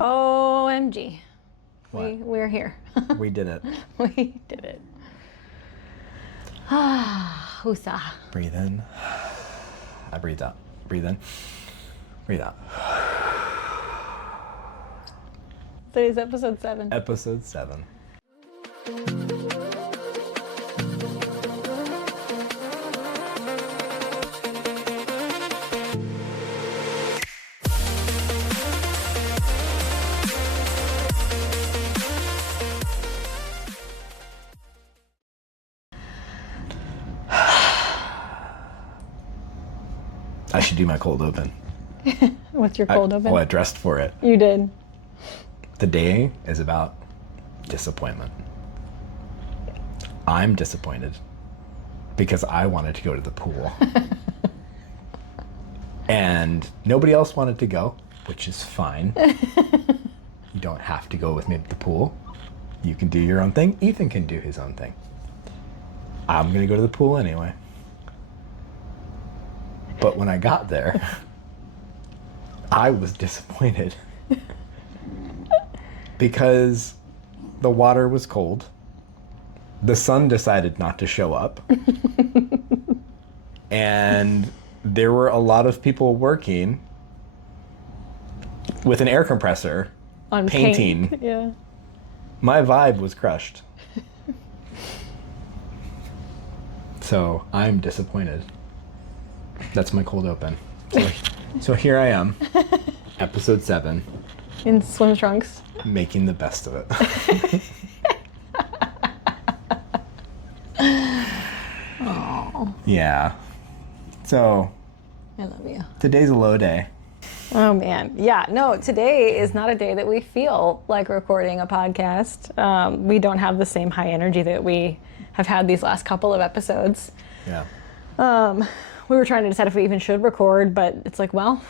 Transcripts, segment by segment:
OMG. What? We're here. We did it. We did it. Ah, Husa. Breathe in. I breathe out. Breathe in. Breathe out. Today's episode 7. Episode 7. I should do my cold open. What's your cold open? Well, I dressed for it. You did. The day is about disappointment. I'm disappointed because I wanted to go to the pool. And nobody else wanted to go, which is fine. You don't have to go with me to the pool. You can do your own thing. Ethan can do his own thing. I'm going to go to the pool anyway. But when I got there, I was disappointed because the water was cold. The sun decided not to show up. And there were a lot of people working with an air compressor On painting. paint. Yeah. My vibe was crushed. So I'm disappointed. That's my cold open. So here I am, episode 7, In swim trunks. making the best of it. Oh, Yeah. So I love you. today's a low day. Oh man, yeah. No, today is not a day that we feel like recording a podcast. We don't have the same high energy that we have had these last couple of episodes. Yeah. We were trying to decide if we even should record, but it's like, well,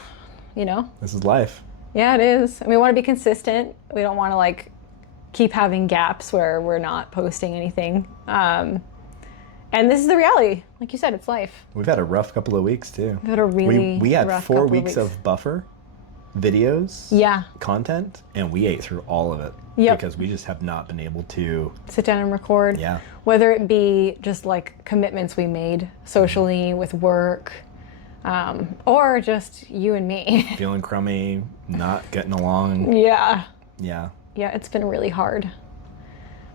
you know, This is life. yeah, it is. And we want to be consistent. We don't want to like keep having gaps where we're not posting anything. And this is the reality. Like you said, it's life. We've had a rough couple of weeks too. We've had a really We had rough 4 couple of weeks of buffer videos, Yeah. content, and we ate through all of it. Yep. Because we just have not been able to. Sit down and record. Yeah. Whether it be just like commitments we made socially with work, or just you and me. Feeling crummy, not getting along. Yeah. Yeah. Yeah, it's been really hard.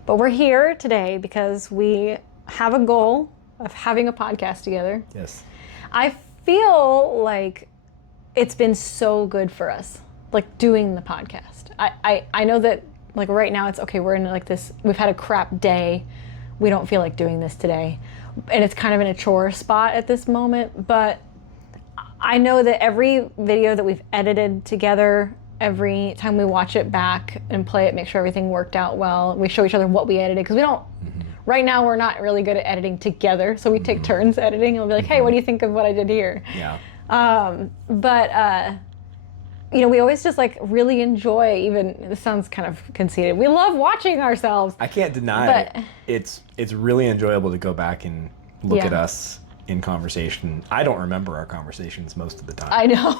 But we're here today because we have a goal of having a podcast together. Yes. I feel like it's been so good for us, like doing the podcast. I know that like right now it's okay, we're in like this, we've had a crap day. We don't feel like doing this today. And it's kind of in a chore spot at this moment. But I know that every video that we've edited together, every time we watch it back and play it, make sure everything worked out well, we show each other what we edited. Because we don't, right now we're not really good at editing together. So we take turns editing and we'll be like, hey, what do you think of what I did here? Yeah. You know, we always just like really enjoy, even, this sounds kind of conceited, we love watching ourselves. I can't deny But- it's really enjoyable to go back and look Yeah. at us in conversation. I don't remember our conversations most of the time. I know.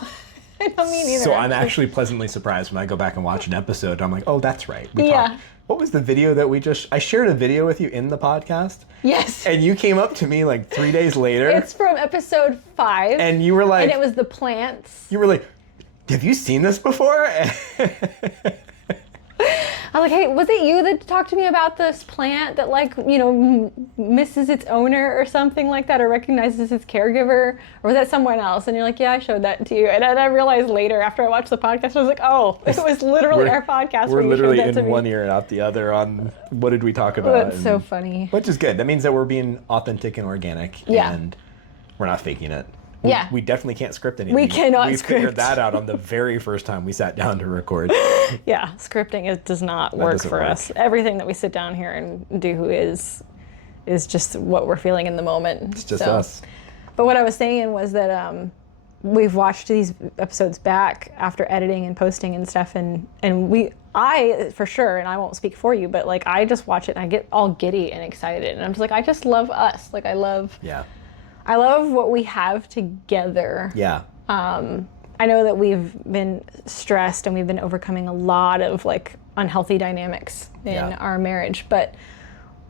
I don't mean either. So I'm actually pleasantly surprised when I go back and watch an episode. I'm like, oh, that's right. We Yeah. talked. What was the video that I shared a video with you in the podcast, Yes. and you came up to me like 3 days later, It's from episode 5. and you were like, And it was the plants. have you seen this before? I was like, hey, was it you that talked to me about this plant that like, you know, misses its owner or something like that, or recognizes its caregiver? Or was that someone else? And you're like, yeah, I showed that to you. And then I realized later after I watched the podcast, I was like, oh, it was literally our podcast. We're where you literally showed that to in me. one ear and out the other on what did we talk about. That's so funny. Which is good. That means that we're being authentic and organic, Yeah. and we're not faking it. Yeah. We definitely can't script anything. We cannot We script. figured that out on the very first time we sat down to record. Yeah, scripting does not work doesn't for work. us. Everything that we sit down here and do is just what we're feeling in the moment. It's just us. But what I was saying was that we've watched these episodes back after editing and posting and stuff, and I for sure, and I won't speak for you, but like I just watch it and I get all giddy and excited, and I'm just like, I just love us. Like I love Yeah. what we have together. Yeah. I know that we've been stressed and we've been overcoming a lot of like unhealthy dynamics in Yeah. our marriage, but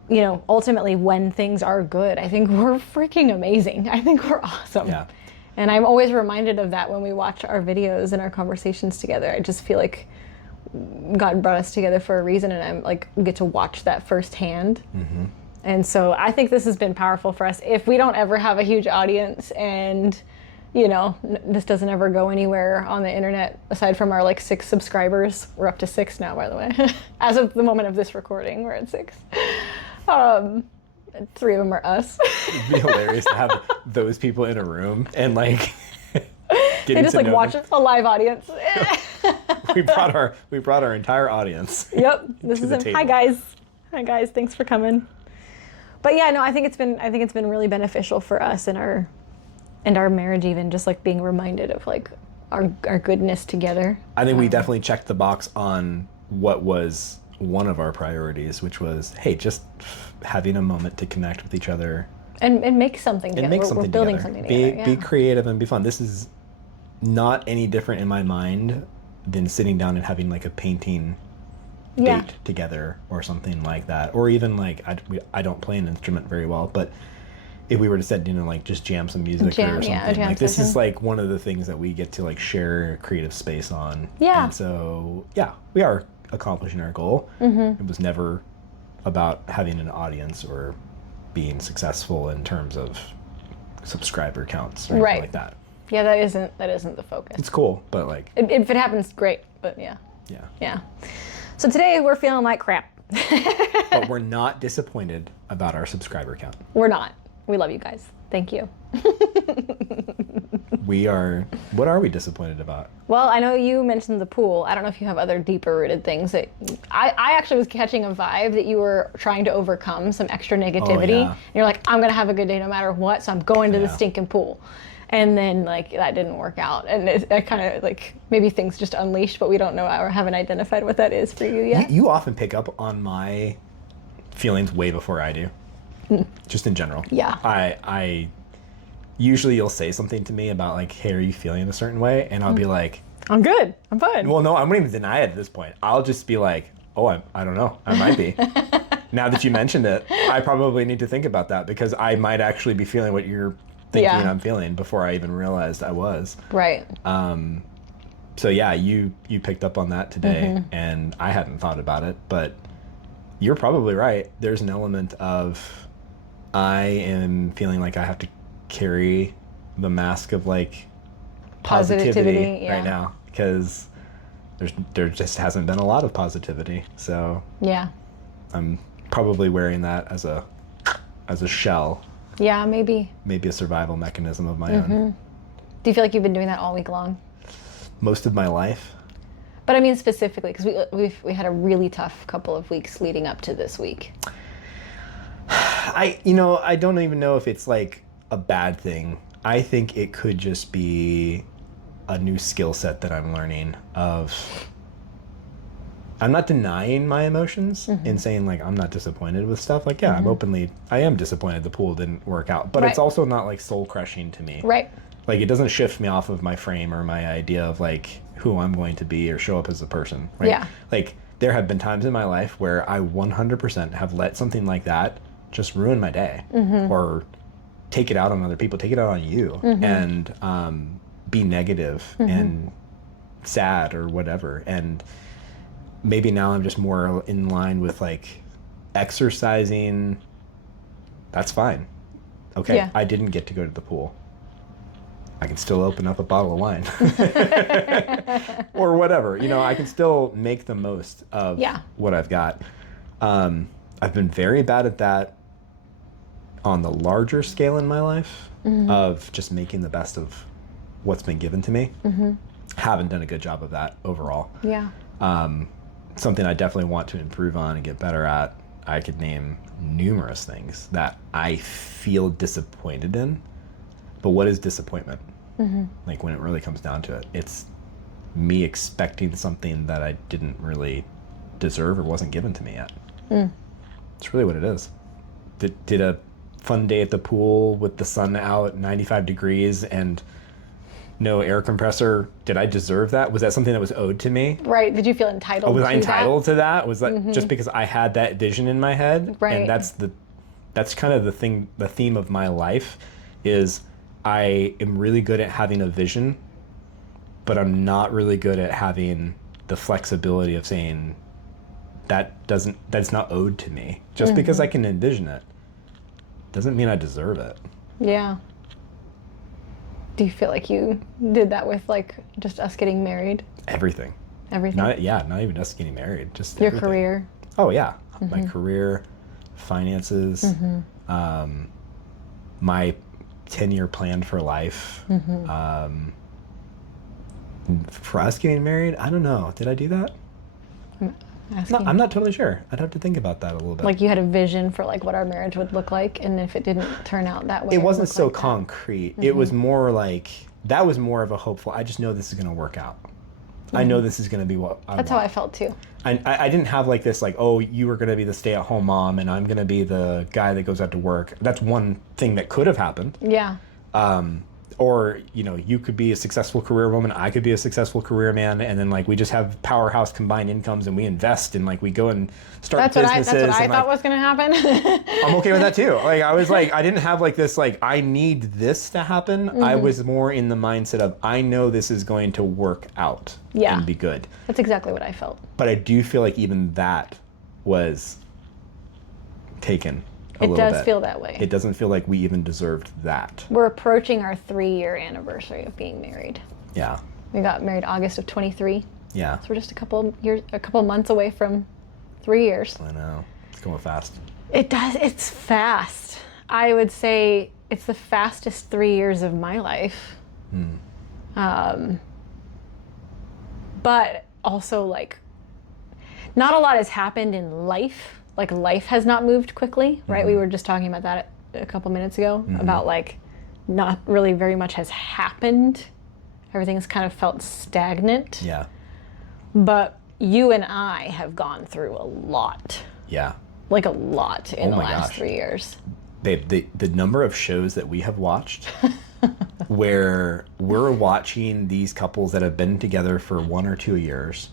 you know, ultimately when things are good, I think we're freaking amazing. I think we're awesome. Yeah. And I'm always reminded of that when we watch our videos and our conversations together. I just feel like God brought us together for a reason, and I'm like get to watch that firsthand. And so I think this has been powerful for us. If we don't ever have a huge audience and you know, this doesn't ever go anywhere on the internet aside from our like 6 subscribers. We're up to 6 now, by the way. As of the moment of this recording, we're at 6. 3 of them are us. It'd be hilarious to have those people in a room and like They just like watch a live audience. We brought our entire audience. Yep, this to is the it. table. Hi guys, thanks for coming. But yeah, no, I think it's been really beneficial for us and our marriage, even just like being reminded of like our goodness together. I think we definitely checked the box on what was one of our priorities, which was, hey, just having a moment to connect with each other And make something together. and make We're something building together. something Be together. be creative and be fun. This is not any different in my mind than sitting down and having like a painting Yeah. date together or something like that. Or even like I don't play an instrument very well, but if we were to sit, you know, like just jam some music Jam, or something, yeah, a jam like this session. is like one of the things that we get to like share creative space on. Yeah. And so yeah, we are accomplishing our goal. It was never about having an audience or being successful in terms of subscriber counts or anything Right. like that. Yeah, that isn't the focus. It's cool, but like If it happens, great. But yeah. yeah. So today we're feeling like crap. But we're not disappointed about our subscriber count. We're not. We love you guys. Thank you. What are we disappointed about? Well, I know you mentioned the pool. I don't know if you have other deeper rooted things that I actually was catching a vibe that you were trying to overcome some extra negativity. yeah. And you're like, I'm going to have a good day no matter what, so I'm going to the Yeah. stinking pool. And then like that didn't work out. And it kind of like maybe things just unleashed, but we don't know or haven't identified what that is for you yet. You often pick up on my feelings way before I do. Just in general. Yeah. I usually you'll say something to me about like, hey, are you feeling a certain way? And I'll be like, I'm good. I'm fine. well, no, I wouldn't even deny it at this point. I'll just be like, oh, I don't know. I might be. Now that you mentioned it, I probably need to think about that because I might actually be feeling what you're thinking Yeah. I'm feeling before I even realized I was. Right. So yeah, you picked up on that today, and I hadn't thought about it, but you're probably right. There's an element of I am feeling like I have to carry the mask of like positivity yeah. right now because there just hasn't been a lot of positivity. So Yeah. I'm probably wearing that as a shell, Yeah, maybe. maybe a survival mechanism of my own. Do you feel like you've been doing that all week long? Most of my life. But I mean specifically, because we had a really tough couple of weeks leading up to this week. I don't even know if it's like a bad thing. I think it could just be a new skill set that I'm learning of I'm not denying my emotions and saying like I'm not disappointed with stuff. Like, yeah, I am disappointed the pool didn't work out. But it's Right. also not like soul crushing to me. Right. Like it doesn't shift me off of my frame or my idea of like who I'm going to be or show up as a person. Right? Yeah. Like there have been times in my life where I 100% have let something like that just ruin my day or take it out on other people, take it out on you and be negative and sad or whatever. And maybe now I'm just more in line with like exercising. That's fine. Okay. Yeah. I didn't get to go to the pool. I can still open up a bottle of wine or whatever, I can still make the most of Yeah. what I've got. I've been very bad at that on the larger scale in my life of just making the best of what's been given to me. Haven't done a good job of that overall. Yeah. Something I definitely want to improve on and get better at. I could name numerous things that I feel disappointed in. But what is disappointment? Like when it really comes down to it, it's me expecting something that I didn't really deserve or wasn't given to me yet. It's really what it is. Did a fun day at the pool with the sun out, 95 degrees, and no air compressor. Did I deserve that? Was that something that was owed to me? Right. Did you feel entitled Was to I entitled to that? Was that just because I had that vision in my head? Right. And that's kind of the theme of my life is I am really good at having a vision, but I'm not really good at having the flexibility of saying that's not owed to me. Just because I can envision it doesn't mean I deserve it. Yeah. Do you feel like you did that with like just us getting married? Everything. Everything? Not even us getting married. Just Your everything. career? Oh yeah, my career, finances, my 10-year plan for life. For us getting married, I don't know. Did I do that? Asking. I'm not totally sure. I'd have to think about that a little bit. Like you had a vision for like what our marriage would look like, and if it didn't turn out that way, it wasn't so like that. concrete. It was more like, that was more of a hopeful, I just know this is going to work out. I know this is going to be what I That's want. how I felt too. I didn't have like this, like, oh, you were going to be the stay-at-home mom and I'm going to be the guy that goes out to work. That's one thing that could have happened. Yeah. Or, you know, you could be a successful career woman, I could be a successful career man, and then like we just have powerhouse combined incomes and we invest and like we go and start businesses. That's what I and, thought like, was going to happen. I'm okay with that too. Like I was like, I didn't have like this like I need this to happen. I was more in the mindset of I know this is going to work out Yeah. and be good. That's exactly what I felt. But I do feel like even that was taken a It little does bit. feel that way. It doesn't feel like we even deserved that. We're approaching our 3-year anniversary of being married. Yeah. We got married August of 23. Yeah. So we're just a couple months away from 3 years. I know. It's going fast. It does. It's fast. I would say it's the fastest 3 years of my life. But also, like, not a lot has happened in life. Like, life has not moved quickly, right? We were just talking about that a couple minutes ago, about, like, not really very much has happened. Everything's kind of felt stagnant. Yeah. But you and I have gone through a lot. Yeah. Like a lot in the my last gosh. 3 years. Babe, the number of shows that we have watched where we're watching these couples that have been together for 1 or 2 years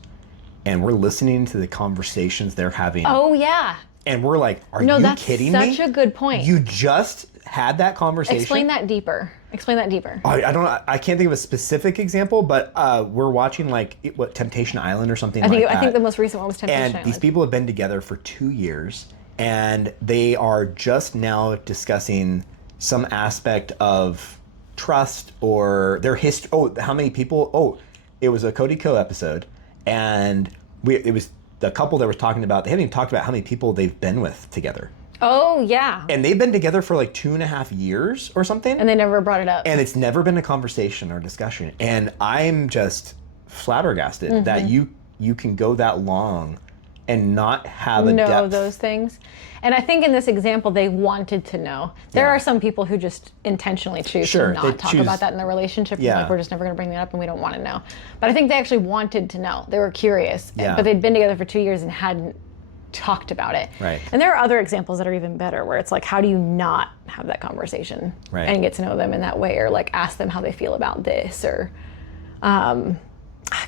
and we're listening to the conversations they're having. Oh, yeah. And we're like, are No, you that's kidding me? such a good point. You just had that conversation? Explain that deeper. Explain that deeper. I can't think of a specific example, but we're watching like Temptation Island or something like that. I think the most recent one was Temptation And Island. these people have been together for 2 years and they are just now discussing some aspect of trust or their history. Oh, how many people? Oh, it was a Cody Co episode and it was the couple that was talking about, they haven't even talked about how many people they've been with together. Oh, yeah. And they've been together for like 2.5 years or something. And they never brought it up. And it's never been a conversation or discussion. And I'm just flabbergasted that you can go that long and not have a know depth. those things. And I think in this example, they wanted to know. There are some people who just intentionally choose Sure, to they not talk choose- about that in their relationship. Yeah. Like, we're just never going to bring that up and we don't want to know. But I think they actually wanted to know. They were curious. Yeah. But they'd been together for 2 years and hadn't talked about it. Right. And there are other examples that are even better where it's like, how do you not have that conversation Right. and get to know them in that way, or like ask them how they feel about this, or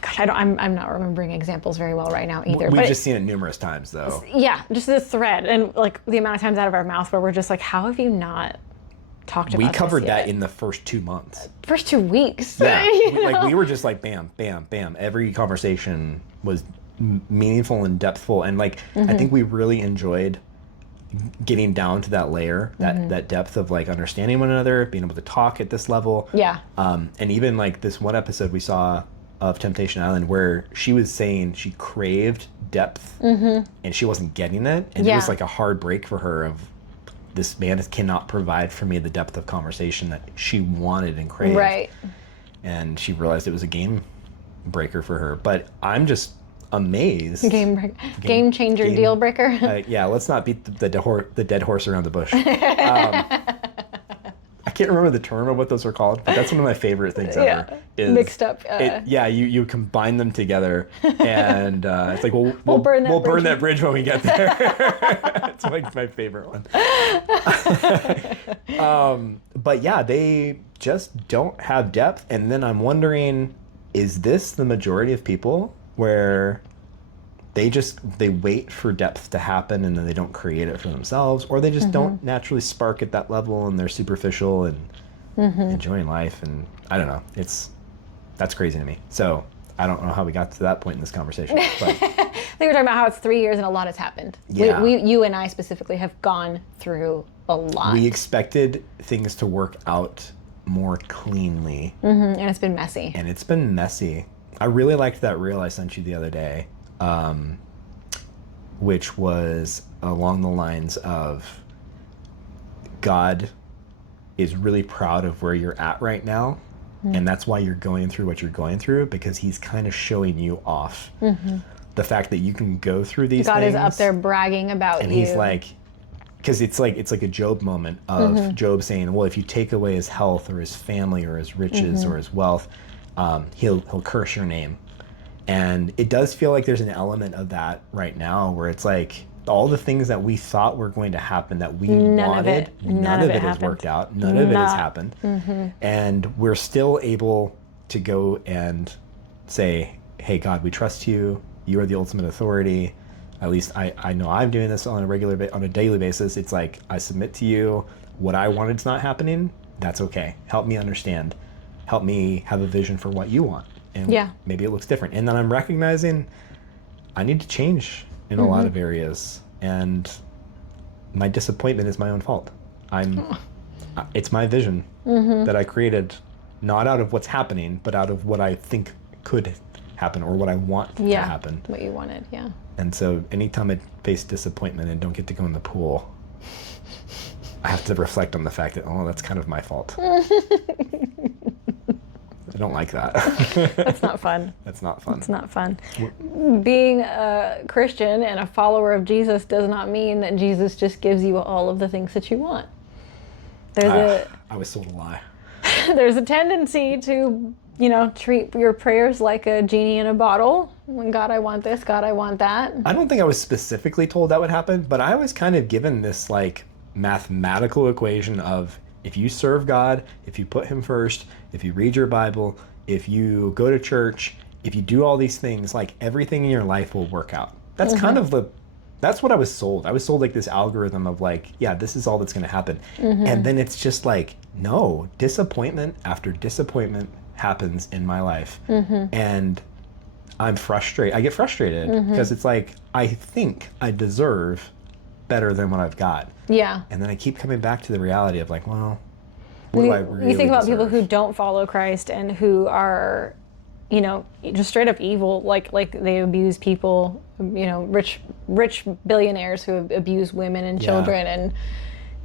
gosh, I'm not remembering examples very well right now either. We've but just seen it numerous times though. yeah, just the thread and like the amount of times out of our mouth where we're just like, how have you not talked about We this covered that yet? in the first 2 months. First 2 weeks. Yeah. You Like know? we were just like bam, bam, bam. Every conversation was meaningful and depthful. And like, I think we really enjoyed getting down to that layer, that depth of like understanding one another, being able to talk at this level. Yeah. And even like this one episode we saw of Temptation Island where she was saying she craved depth and she wasn't getting it. And it Yeah. was like a hard break for her of this man cannot provide for me the depth of conversation that she wanted and craved. Right. And she realized it was a game breaker for her. But I'm just amazed. Game changer, game- deal breaker. Yeah, let's not beat the dead horse around the bush. I can't remember the term of what those are called, but that's one of my favorite things ever. Is Mixed up. yeah, you combine them together, and it's like we'll burn that bridge when we get there. It's like my favorite one. But yeah, they just don't have depth. And then I'm wondering, is this the majority of people where they wait for depth to happen and then they don't create it for themselves, or they just don't naturally spark at that level and they're superficial and enjoying life? And I don't know. That's crazy to me. So I don't know how we got to that point in this conversation. But I think we're talking about how it's 3 years and a lot has happened. Yeah. You and I specifically have gone through a lot. we expected things to work out more cleanly, And it's been messy. and it's been messy. I really liked that reel I sent you the other day, which was along the lines of God is really proud of where you're at right now. And that's why you're going through what you're going through, because he's kind of showing you off. The fact that you can go through these God things. is up there bragging about And you. he's like, because it's like a Job moment of Job saying, well, if you take away his health or his family or his riches or his wealth, he'll curse your name. And it does feel like there's an element of that right now where it's like all the things that we thought were going to happen that we wanted, none of it has happened. worked out. None of it has happened. And we're still able to go and say, hey, God, we trust you. You are the ultimate authority. At least I know I'm doing this on a daily basis. It's like, I submit to you. What I wanted's not happening. That's okay. Help me understand. Help me have a vision for what you want. And maybe it looks different. And then I'm recognizing I need to change in a lot of areas. And my disappointment is my own fault. It's my vision that I created, not out of what's happening, but out of what I think could happen or what I want to happen. What you wanted, yeah. And so anytime I face disappointment and don't get to go in the pool, I have to reflect on the fact that, oh, that's kind of my fault. I don't like that. That's not fun. That's not fun. It's not fun. Being a Christian and a follower of Jesus does not mean that Jesus just gives you all of the things that you want. I was told a lie. There's a tendency to, treat your prayers like a genie in a bottle. When God, I want this, God, I want that. I don't think I was specifically told that would happen, but I was kind of given this like mathematical equation of, if you serve God, if you put him first, if you read your Bible, if you go to church, if you do all these things, like everything in your life will work out. That's kind of that's what I was sold. I was sold like this algorithm of like, yeah, this is all that's going to happen. And then it's just like, no, disappointment after disappointment happens in my life. And I'm frustrated. I get frustrated because it's like, I think I deserve better than what I've got. Yeah. And then I keep coming back to the reality of like, well, what do I really You think about deserve? people who don't follow Christ and who are, just straight up evil, like they abuse people, rich billionaires who abuse women and children,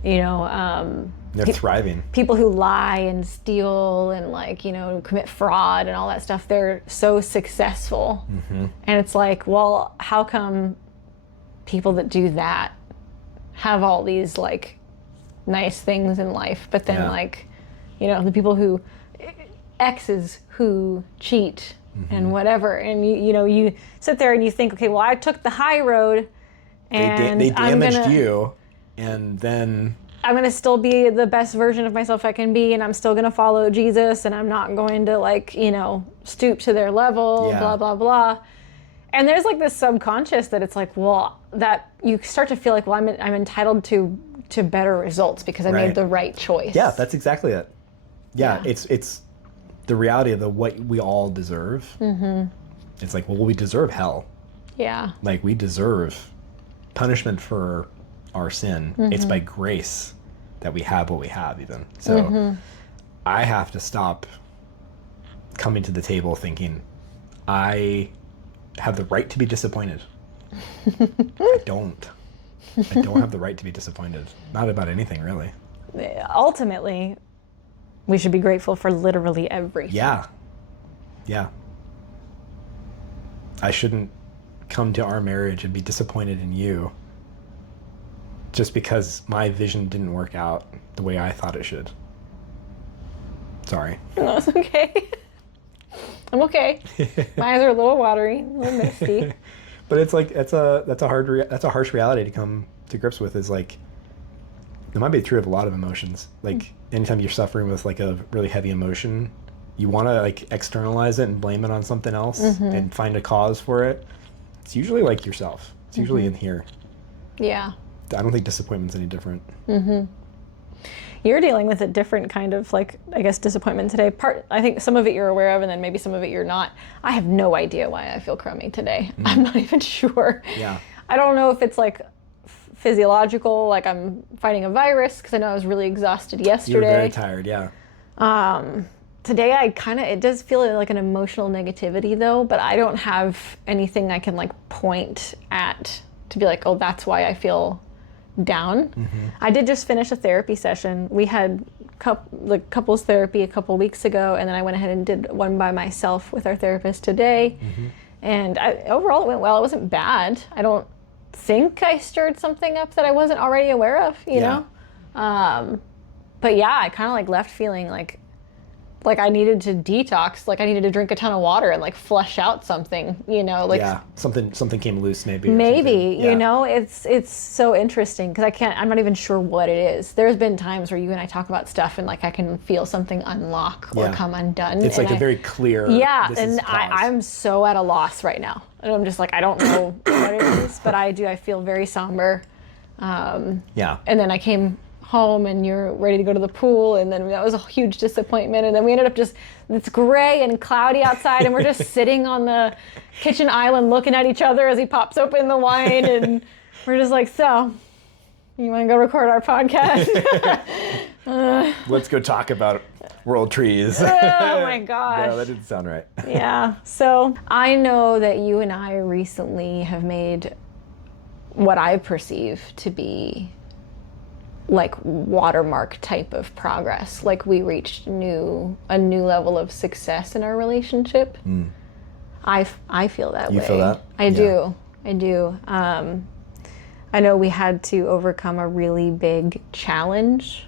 and they're thriving. People who lie and steal and commit fraud and all that stuff. They're so successful, and it's like, well, how come people that do that have all these like nice things in life, but then the people who exes who cheat and whatever, and you sit there and you think, okay, well, I took the high road and they damaged you, and then I'm gonna still be the best version of myself I can be, and I'm still gonna follow Jesus, and I'm not going to stoop to their level, blah blah blah. And there's like this subconscious that it's like, well, that you start to feel like, well, I'm entitled to better results because I made the right choice. Yeah, that's exactly it. Yeah. It's the reality of what we all deserve. It's like, well, we deserve hell. Yeah. Like, we deserve punishment for our sin. It's by grace that we have what we have, even. So I have to stop coming to the table thinking I have the right to be disappointed. I don't have the right to be disappointed. Not about anything, really. Ultimately, we should be grateful for literally everything. Yeah. I shouldn't come to our marriage and be disappointed in you just because my vision didn't work out the way I thought it should. Sorry. No, it's okay. I'm okay. My eyes are a little watery, a little misty. But it's like that's a harsh reality to come to grips with. Is like, it might be true of a lot of emotions. Like anytime you're suffering with like a really heavy emotion, you want to like externalize it and blame it on something else and find a cause for it. It's usually like yourself. It's usually in here. Yeah. I don't think disappointment's any different. You're dealing with a different kind of, like, I guess, disappointment today. I think some of it you're aware of, and then maybe some of it you're not. I have no idea why I feel crummy today. I'm not even sure. Yeah. I don't know if it's like physiological, like I'm fighting a virus, because I know I was really exhausted yesterday. You're very tired, yeah. Today it does feel like an emotional negativity though, but I don't have anything I can like point at to be like, oh, that's why I feel down. I did just finish a therapy session. We had couples therapy a couple weeks ago, and then I went ahead and did one by myself with our therapist today. And overall it went well. It wasn't bad. I don't think I stirred something up that I wasn't already aware of, you know? But yeah, I kind of like left feeling like I needed to detox, like I needed to drink a ton of water and like flush out something, you know, like something came loose maybe. You know, it's so interesting because I'm not even sure what it is. There's been times where you and I talk about stuff and like I can feel something unlock or come undone. It's like a very clear. Yeah, and I'm so at a loss right now, and I'm just like I don't know what it is, but I feel very somber. And then I came home and you're ready to go to the pool, and then that was a huge disappointment, and then we ended up it's gray and cloudy outside and we're just sitting on the kitchen island looking at each other as he pops open the wine, and we're just like, so you want to go record our podcast? Let's go talk about world trees. Oh my gosh. No, that didn't sound right. Yeah, so I know that you and I recently have made what I perceive to be like watermark type of progress. Like we reached a new level of success in our relationship. I feel that way. You feel that? I do. I know we had to overcome a really big challenge.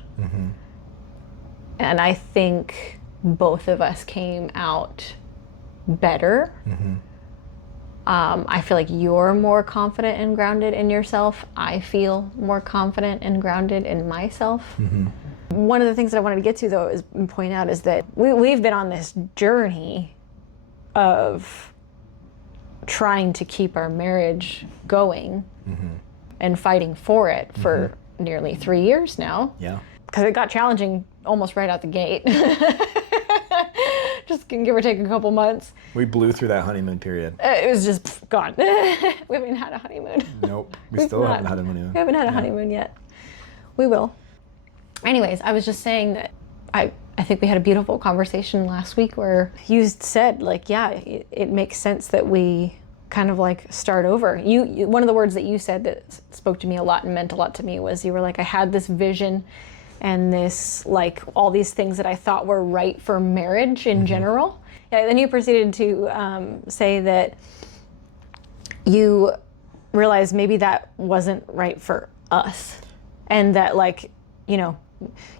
And I think both of us came out better. I feel like you're more confident and grounded in yourself. I feel more confident and grounded in myself. One of the things that I wanted to get to, though, is and point out is that we've been on this journey of trying to keep our marriage going and fighting for it for nearly 3 years now. Yeah. Because it got challenging almost right out the gate. Just give or take a couple months. We blew through that honeymoon period. It was just gone. We haven't had a honeymoon. Nope. We still haven't had a honeymoon. We haven't had a honeymoon yet. We will. Anyways, I was just saying that I think we had a beautiful conversation last week where you said, like, yeah, it makes sense that we kind of like start over. You one of the words that you said that spoke to me a lot and meant a lot to me was you were like, I had this vision and this, like, all these things that I thought were right for marriage in general. Yeah, then you proceeded to say that you realized maybe that wasn't right for us. And that, like, you know,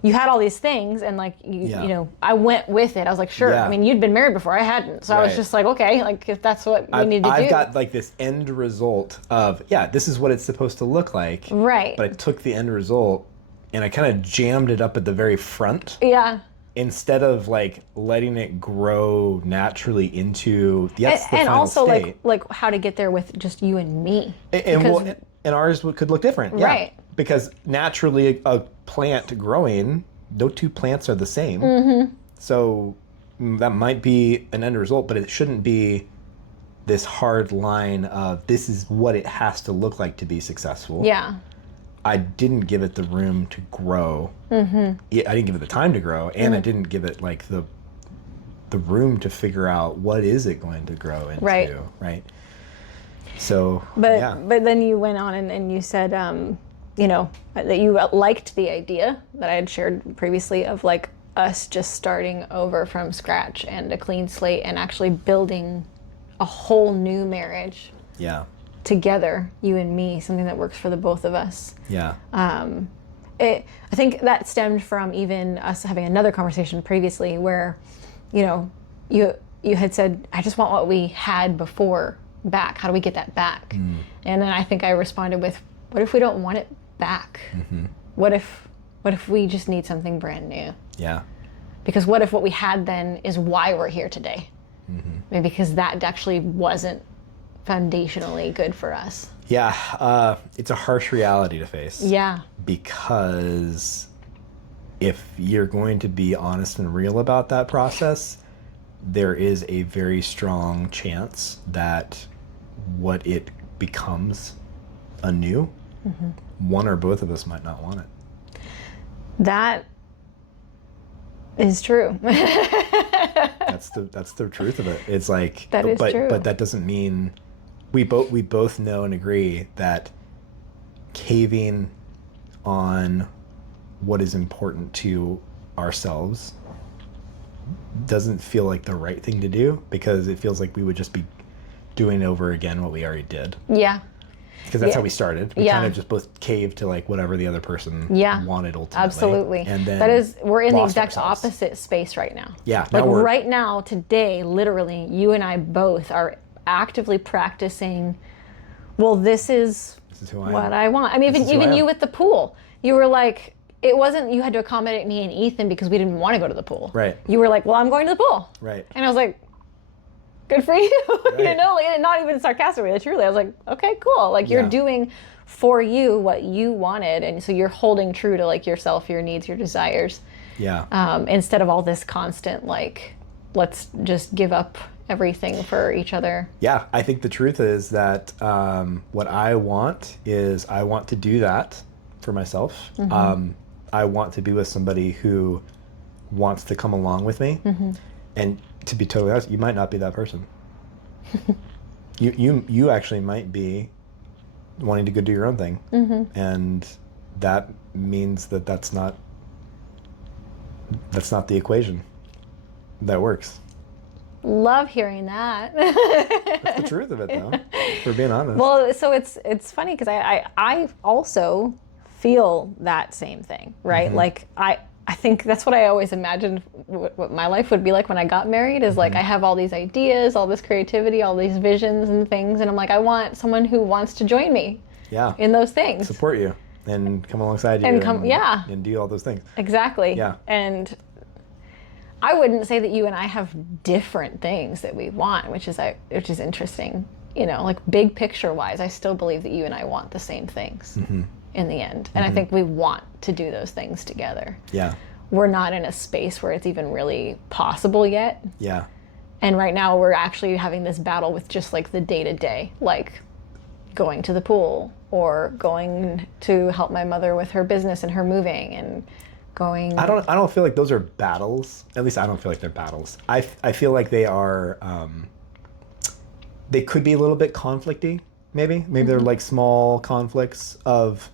you had all these things and, like, you know, I went with it. I was like, sure. Yeah. I mean, you'd been married before, I hadn't. So I was just like, okay, like, if that's what we need to do. I've got, like, this end result of, this is what it's supposed to look like. Right. But I took the end result and I kind of jammed it up at the very front. Yeah. Instead of like letting it grow naturally into the and final also state. like how to get there with just you and me. And ours could look different. Right. Yeah. Because naturally a plant growing, no two plants are the same. So that might be an end result, but it shouldn't be this hard line of this is what it has to look like to be successful. Yeah. I didn't give it the room to grow. I didn't give it the time to grow, and I didn't give it like the room to figure out what is it going to grow into. Right. So, but then you went on and you said, you know, that you liked the idea that I had shared previously of like us just starting over from scratch and a clean slate and actually building a whole new marriage. Yeah. Together, you and me, something that works for the both of us. Yeah. I think that stemmed from even us having another conversation previously where, you know, you had said, I just want what we had before back. How do we get that back? And then I think I responded with, what if we don't want it back? What if What if we just need something brand new? Yeah. Because what if what we had then is why we're here today? Maybe because that actually wasn't foundationally good for us. Yeah. It's a harsh reality to face. Yeah. Because if you're going to be honest and real about that process, there is a very strong chance that what it becomes anew, one or both of us might not want it. That is true. That's the truth of it. It's like That is true. But that doesn't mean we both know and agree that caving on what is important to ourselves doesn't feel like the right thing to do, because it feels like we would just be doing over again what we already did. Yeah. Because that's Yeah. how we started. We Yeah. kind of just both caved to like whatever the other person Yeah. wanted ultimately. Absolutely. And then we're in the lost exact ourselves. opposite space right now. Yeah. Like now we're, right now, today, literally, you and I both are actively practicing, well, this is who I what am. I want. I mean, This is who even I am. you with the pool, you were like, it wasn't, you had to accommodate me and Ethan because we didn't want to go to the pool. Right. You were like, well, I'm going to the pool. Right. And I was like, good for you. You Right. know, like, not even sarcastically, truly. I was like, okay, cool. Like you're Yeah. doing for you what you wanted. And so you're holding true to like yourself, your needs, your desires. Yeah. Instead of all this constant, like, let's just give up everything for each other. Yeah, I think the truth is that what I want is I want to do that for myself. I want to be with somebody who wants to come along with me. And to be totally honest, you might not be that person. You actually might be wanting to go do your own thing. And that means that that's not the equation that works. Love hearing that. That's the truth of it, though, for being honest. Well, so it's funny because I also feel that same thing, right? Like I think that's what I always imagined what my life would be like when I got married is like I have all these ideas, all this creativity, all these visions and things, and I'm like, I want someone who wants to join me Yeah. in those things. Support you and come alongside you and do all those things. Exactly. Yeah. And I wouldn't say that you and I have different things that we want, which is interesting. You know, like big picture wise, I still believe that you and I want the same things in the end. And I think we want to do those things together. Yeah. We're not in a space where it's even really possible yet. Yeah. And right now we're actually having this battle with just like the day to day, like going to the pool or going to help my mother with her business and her moving and going. I don't feel like those are battles. At least I don't feel like they're battles. I feel like they are. They could be a little bit conflicty. Maybe they're like small conflicts of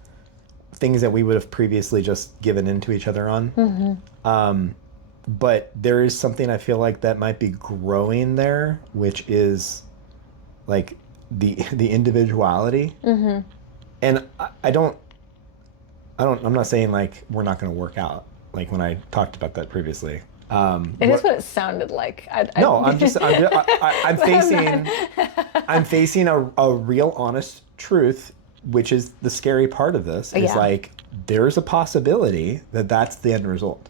things that we would have previously just given into each other on. But there is something I feel like that might be growing there, which is like the individuality. And I'm not saying like we're not going to work out. Like when I talked about that previously. It is what it sounded like. I'm facing a real honest truth, which is the scary part of this. Is Yeah. like there's a possibility that that's the end result,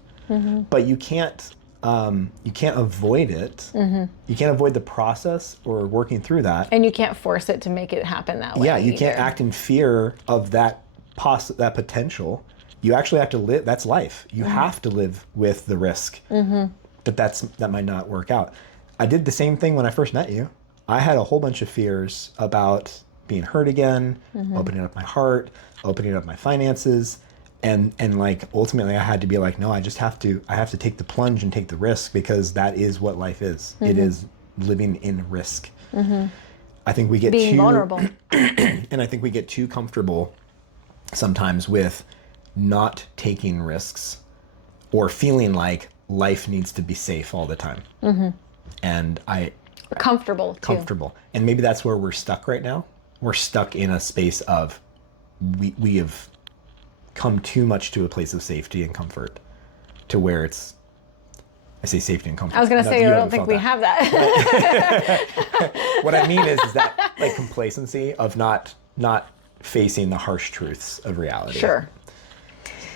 but you can't avoid it. You can't avoid the process or working through that. And you can't force it to make it happen that way. Yeah, you can't either. act in fear of that potential. You actually have to live. That's life. You have to live with the risk that might not work out. I did the same thing when I first met you. I had a whole bunch of fears about being hurt again, opening up my heart, opening up my finances, and like ultimately I had to be like, no, I have to take the plunge and take the risk, because that is what life is. It is living in risk. I think we get Being too vulnerable. and I think we get too comfortable sometimes with not taking risks or feeling like life needs to be safe all the time. And comfortable. And maybe that's where we're stuck right now. We're stuck in a space of we have come too much to a place of safety and comfort to where it's, I say safety and comfort. I was going to say, You I haven't don't think felt we that. have that. What I mean is that like complacency of not facing the harsh truths of reality. Sure.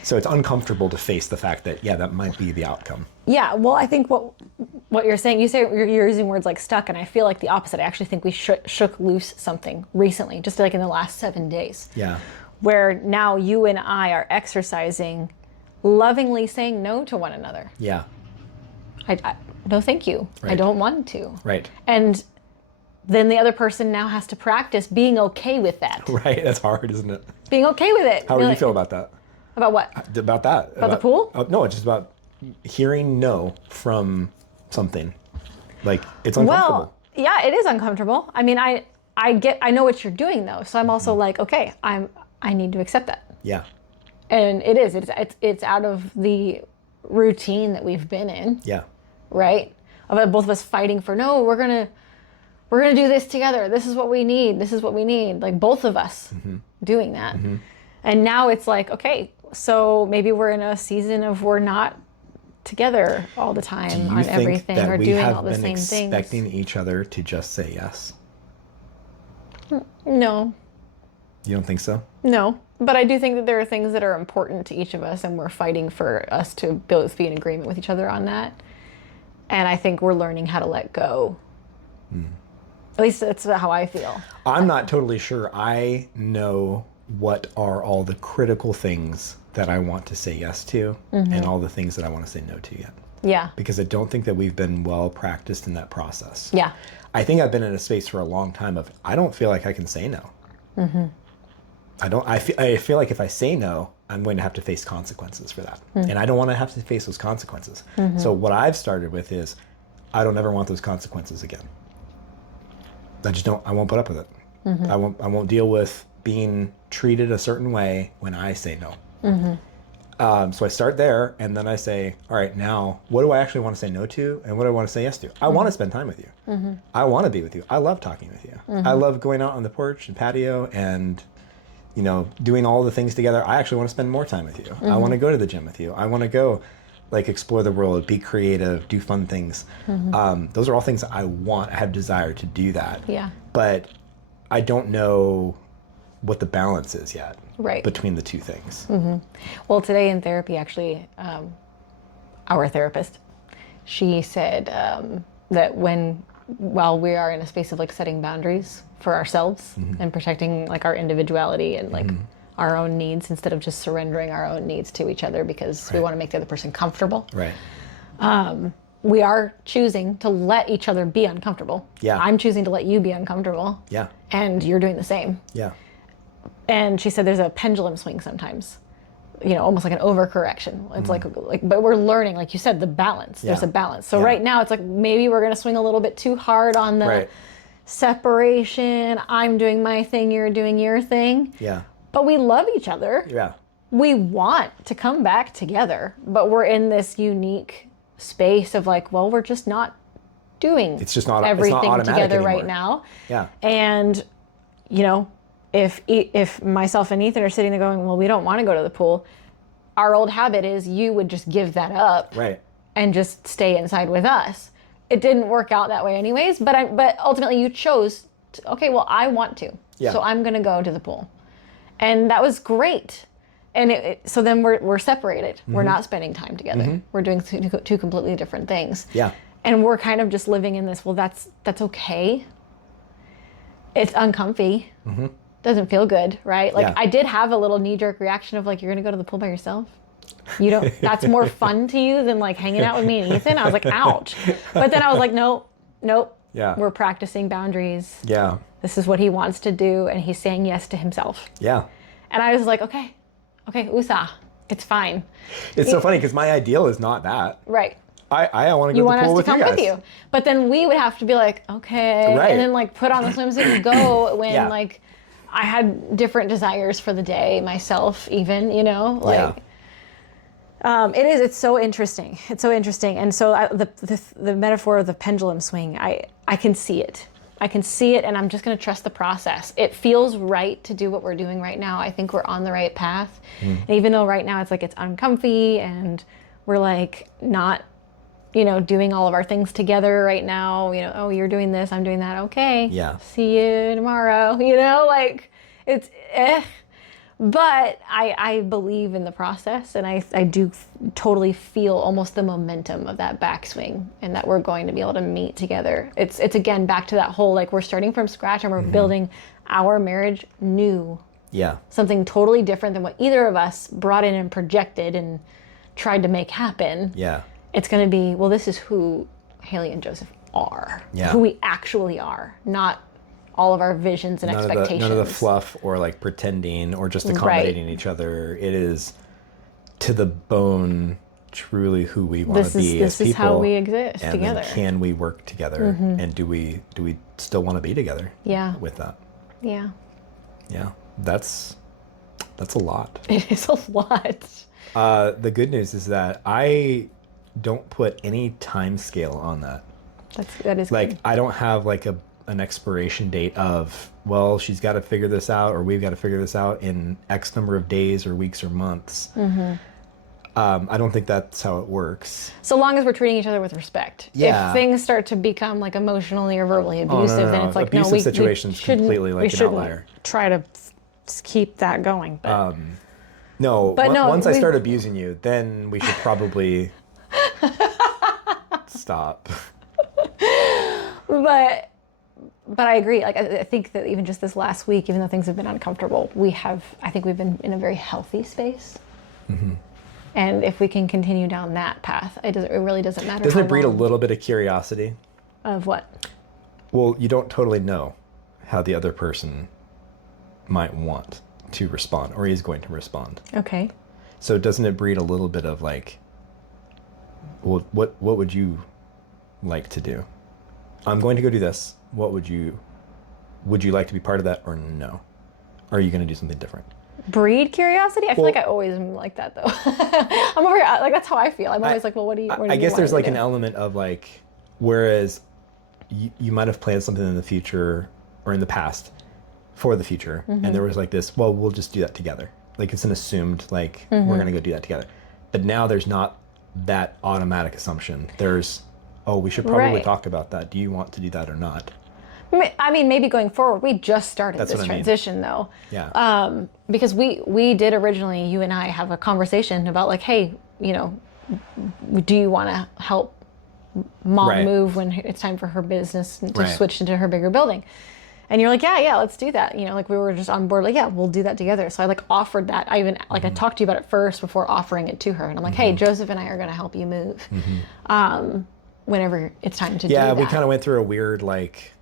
So it's uncomfortable to face the fact that, yeah, that might be the outcome. Yeah, well, I think what you're saying, you say you're using words like stuck, and I feel like the opposite. I actually think we shook loose something recently, just like in the last 7 days. Yeah. Where now you and I are exercising, lovingly saying no to one another. Yeah. No, thank you. I Right. don't want to. Right. And then the other person now has to practice being okay with that. Right. That's hard, isn't it? Being okay with it. How do you feel about that? About what? About that? About the pool? No, it's just about hearing no from something. Like, it's uncomfortable. Well, yeah, it is uncomfortable. I mean, I know what you're doing though, so I'm also like, okay, I need to accept that. Yeah. And it's out of the routine that we've been in, Yeah. right? Of both of us fighting for, no, we're gonna do this together. This is what we need. This is what we need. Like both of us doing that. And now it's like, okay, so maybe we're in a season of we're not together all the time Do you on think everything that or we doing have all the been same things. expecting each other to just say yes? No. You don't think so? No, but I do think that there are things that are important to each of us, and we're fighting for us to both be in agreement with each other on that. And I think we're learning how to let go. At least that's how I feel. I'm not totally sure I know what are all the critical things that I want to say yes to and all the things that I want to say no to yet. Yeah. Because I don't think that we've been well practiced in that process. Yeah. I think I've been in a space for a long time of I don't feel like I can say no. I feel like if I say no, I'm going to have to face consequences for that. And I don't want to have to face those consequences. So what I've started with is I don't ever want those consequences again. I won't put up with it. I won't deal with being treated a certain way when I say no. So I start there, and then I say, all right, now what do I actually want to say no to, and what do I want to say yes to? I want to spend time with you. I want to be with you. I love talking with you. I love going out on the porch and patio and, doing all the things together. I actually want to spend more time with you. I want to go to the gym with you. I want to go, explore the world, be creative, do fun things. Those are all things that I want. I have desire to do that. Yeah. But I don't know what the balance is yet. Right. Between the two things. Well, today in therapy, actually, our therapist, she said that while we are in a space of setting boundaries for ourselves and protecting our individuality and our own needs instead of just surrendering our own needs to each other because we want to make the other person comfortable. Right. We are choosing to let each other be uncomfortable. Yeah. I'm choosing to let you be uncomfortable. Yeah. And you're doing the same. Yeah. And she said there's a pendulum swing sometimes, almost like an overcorrection. It's but we're learning, like you said, the balance. There's Yeah. a balance. So Yeah. right now it's maybe we're going to swing a little bit too hard on the separation. I'm doing my thing, you're doing your thing. Yeah. But we love each other. Yeah. We want to come back together, but we're in this unique space of we're just not doing It's just not everything it's not automatic together anymore. right now. Yeah. And if myself and Ethan are sitting there going, well, we don't want to go to the pool, our old habit is you would just give that up Right. and just stay inside with us. It didn't work out that way anyways, but ultimately you chose okay, well, I want to. Yeah. So I'm going to go to the pool. And that was great. And so then we're separated. We're not spending time together. We're doing two completely different things. Yeah. And we're kind of just living in this, well, that's okay. It's uncomfy. Doesn't feel good, right? Yeah. I did have a little knee-jerk reaction of you're going to go to the pool by yourself? You don't, that's more fun to you than hanging out with me and Ethan? I was like, ouch. But then I was like, nope. Yeah. We're practicing boundaries. Yeah. This is what he wants to do, and he's saying yes to himself. Yeah. And I was like, okay, USA, it's fine. It's so funny because my ideal is not that. Right. I want to You go to want the pool us to with come you guys. with you. But then we would have to be like, okay. Right. And then put on the swimsuit and go when Yeah. I had different desires for the day myself even, Yeah. It's so interesting. It's so interesting. And so the metaphor of the pendulum swing, I can see it. I can see it, and I'm just going to trust the process. It feels right to do what we're doing right now. I think we're on the right path. And even though right now it's uncomfy and we're not, doing all of our things together right now, oh, you're doing this, I'm doing that. Okay. Yeah. See you tomorrow. It's But I believe in the process, and I do totally feel almost the momentum of that backswing, and that we're going to be able to meet together. It's again back to that whole, like, we're starting from scratch and we're building our marriage new. Yeah. Something totally different than what either of us brought in and projected and tried to make happen. Yeah. It's going to be, well, this is who Haley and Joseph are. Yeah. Who we actually are, not all of our visions and expectations. None of the fluff or like pretending or just accommodating each other. It is to the bone truly who we want to be as people. This is how we exist and together. Then can we work together? And do we still want to be together? Yeah. With that. Yeah. Yeah. That's a lot. It is a lot. The good news is that I don't put any time scale on that. That is like good. I don't have like an expiration date of, well, she's got to figure this out or we've got to figure this out in X number of days or weeks or months. I don't think that's how it works. So long as we're treating each other with respect. Yeah. If things start to become like emotionally or verbally abusive, then it's like, abusive we situations completely like an outlier. Try to keep that going. But, once I start abusing you, then we should probably stop. But I agree. Like, I think that even just this last week, even though things have been uncomfortable, I think we've been in a very healthy space. And if we can continue down that path, it really doesn't matter. Doesn't it breed a little bit of curiosity? Of what? Well, you don't totally know how the other person might want to respond or is going to respond. Okay. So doesn't it breed a little bit of like, well, what would you like to do? I'm going to go do this. Would you like to be part of that or no? Or are you going to do something different? Breed curiosity? I feel like I always am like that though. I'm over here, like that's how I feel. I'm always like, well, what do you I guess there's like an element of like, whereas you might have planned something in the future or in the past for the future, and there was like this, well, we'll just do that together. Like it's an assumed like we're going to go do that together. But now there's not that automatic assumption. There's, oh, we should probably talk about that. Do you want to do that or not? I mean, maybe going forward, we just started this transition though. Yeah. Because we did originally, you and I have a conversation about like, hey, you know, do you want to help mom move when it's time for her business to switch into her bigger building? And you're like, yeah, let's do that. You know, like we were just on board, like, yeah, we'll do that together. So I like offered that. I even like I talked to you about it first before offering it to her. And I'm like, hey, Joseph and I are going to help you move whenever it's time to do that. Yeah, we kind of went through a weird like.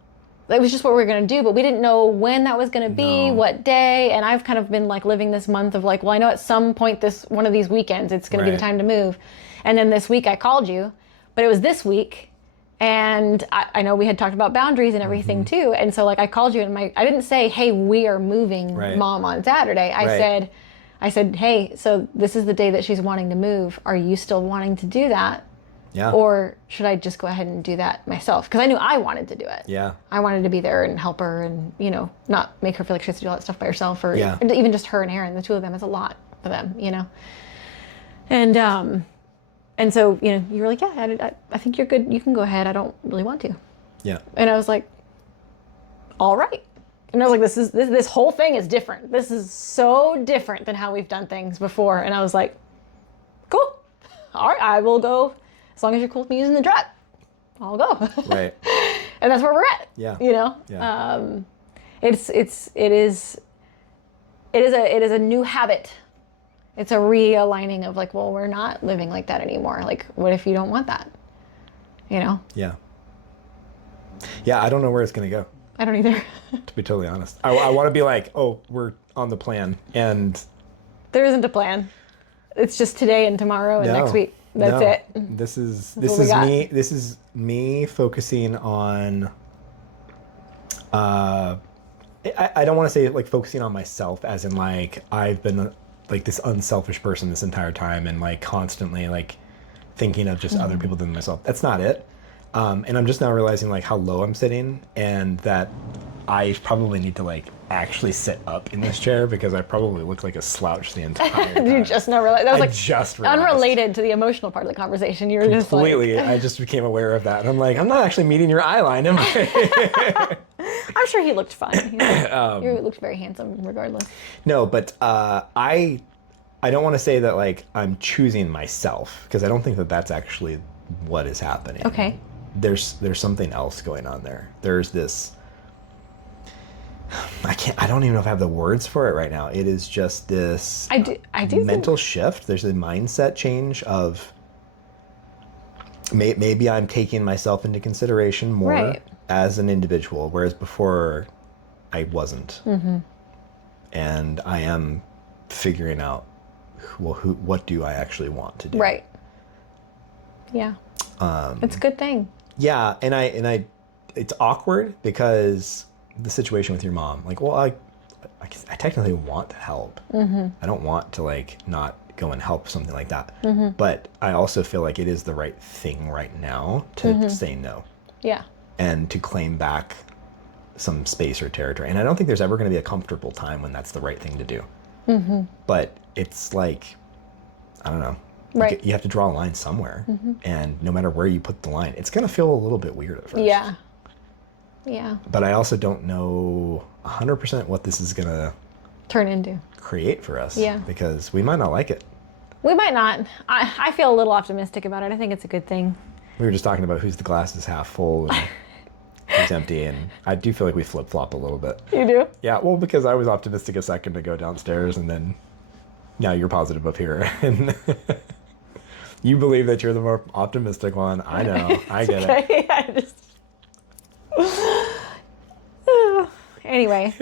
It was just what we were going to do, but we didn't know when that was going to be, what day. And I've kind of been like living this month of like, well, I know at some point one of these weekends, it's going to be the time to move. And then this week I called you, but it was this week. And I know we had talked about boundaries and everything too. And so like I called you and I didn't say, hey, we are moving mom on Saturday. I said, hey, so this is the day that she's wanting to move. Are you still wanting to do that? Yeah. Or should I just go ahead and do that myself? Because I knew I wanted to do it. Yeah. I wanted to be there and help her and, you know, not make her feel like she has to do all that stuff by herself or even just her and Aaron, the two of them. It's a lot for them, you know. And so, you know, you were like, yeah, I think you're good. You can go ahead. I don't really want to. Yeah. And I was like, all right. And I was like, this whole thing is different. This is so different than how we've done things before. And I was like, cool. All right, I will go. As long as you're cool with me using the truck, I'll go. Right. And that's where we're at. Yeah. You know? Yeah. It is a new habit. It's a realigning of like, well, we're not living like that anymore. Like, what if you don't want that? You know? Yeah. Yeah, I don't know where it's going to go. I don't either. To be totally honest. I want to be like, oh, we're on the plan. And there isn't a plan. It's just today and tomorrow and next week. That's it. This is me focusing on I don't want to say like focusing on myself as in like I've been like this unselfish person this entire time and like constantly like thinking of just other people than myself. That's not it. And I'm just now realizing like how low I'm sitting and that I probably need to like actually sit up in this chair because I probably look like a slouch the entire time. You just now realized that was like just realized. Unrelated to the emotional part of the conversation. You were completely. Just like... I just became aware of that, and I'm like, I'm not actually meeting your eye line, am I? I'm sure he looked fine. He looked very handsome regardless. No, but I don't want to say that like I'm choosing myself, because I don't think that that's actually what is happening. Okay. There's something else going on there. There's this, I don't even know if I have the words for it right now. It is just this I do mental shift. There's a mindset change of maybe I'm taking myself into consideration more Right. as an individual, whereas before I wasn't. Mm-hmm. And I am figuring out, well, what do I actually want to do? Right. Yeah. It's a good thing. Yeah, and I, it's awkward because the situation with your mom, like, well, I technically want to help. Mm-hmm. I don't want to like not go and help something like that. Mm-hmm. But I also feel like it is the right thing right now to say no. Yeah. And to claim back some space or territory. And I don't think there's ever going to be a comfortable time when that's the right thing to do. Mm-hmm. But it's like, I don't know. Right. You have to draw a line somewhere. Mm-hmm. And no matter where you put the line, it's going to feel a little bit weird at first. Yeah. Yeah. But I also don't know 100% what this is going to Turn into. create for us. Yeah. Because we might not like it. We might not. I feel a little optimistic about it. I think it's a good thing. We were just talking about whose the glass is half full and who's empty. And I do feel like we flip-flop a little bit. You do? Yeah, well, because I was optimistic a second to go downstairs, and then now you're positive up here. And you believe that you're the more optimistic one. I know. I get it. Okay. I just. Anyway.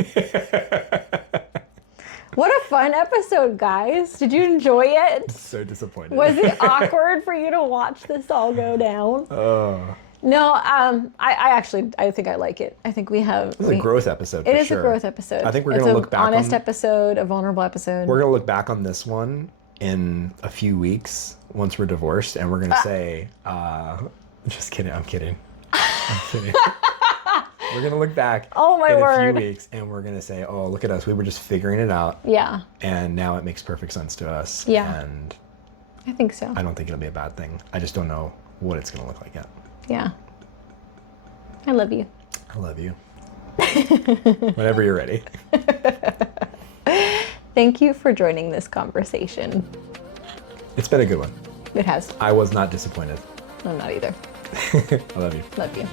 What a fun episode, guys. Did you enjoy it? So disappointed. Was it awkward for you to watch this all go down? Oh. No, I think I like it. I think we have. This is a growth episode. It for is sure. a growth episode. I think we're It's going to an look back honest on. episode, a vulnerable episode. We're going to look back on this one in a few weeks once we're divorced, and we're going to say, just kidding. I'm kidding. I'm kidding. We're going to look back Oh, my in word. a few weeks, and we're going to say, oh, look at us. We were just figuring it out, Yeah, and now it makes perfect sense to us. Yeah. And I think so. I don't think it'll be a bad thing. I just don't know what it's going to look like yet. Yeah. I love you. I love you. Whenever you're ready. Thank you for joining this conversation. It's been a good one. It has. I was not disappointed. I'm not either. I love you. Love you.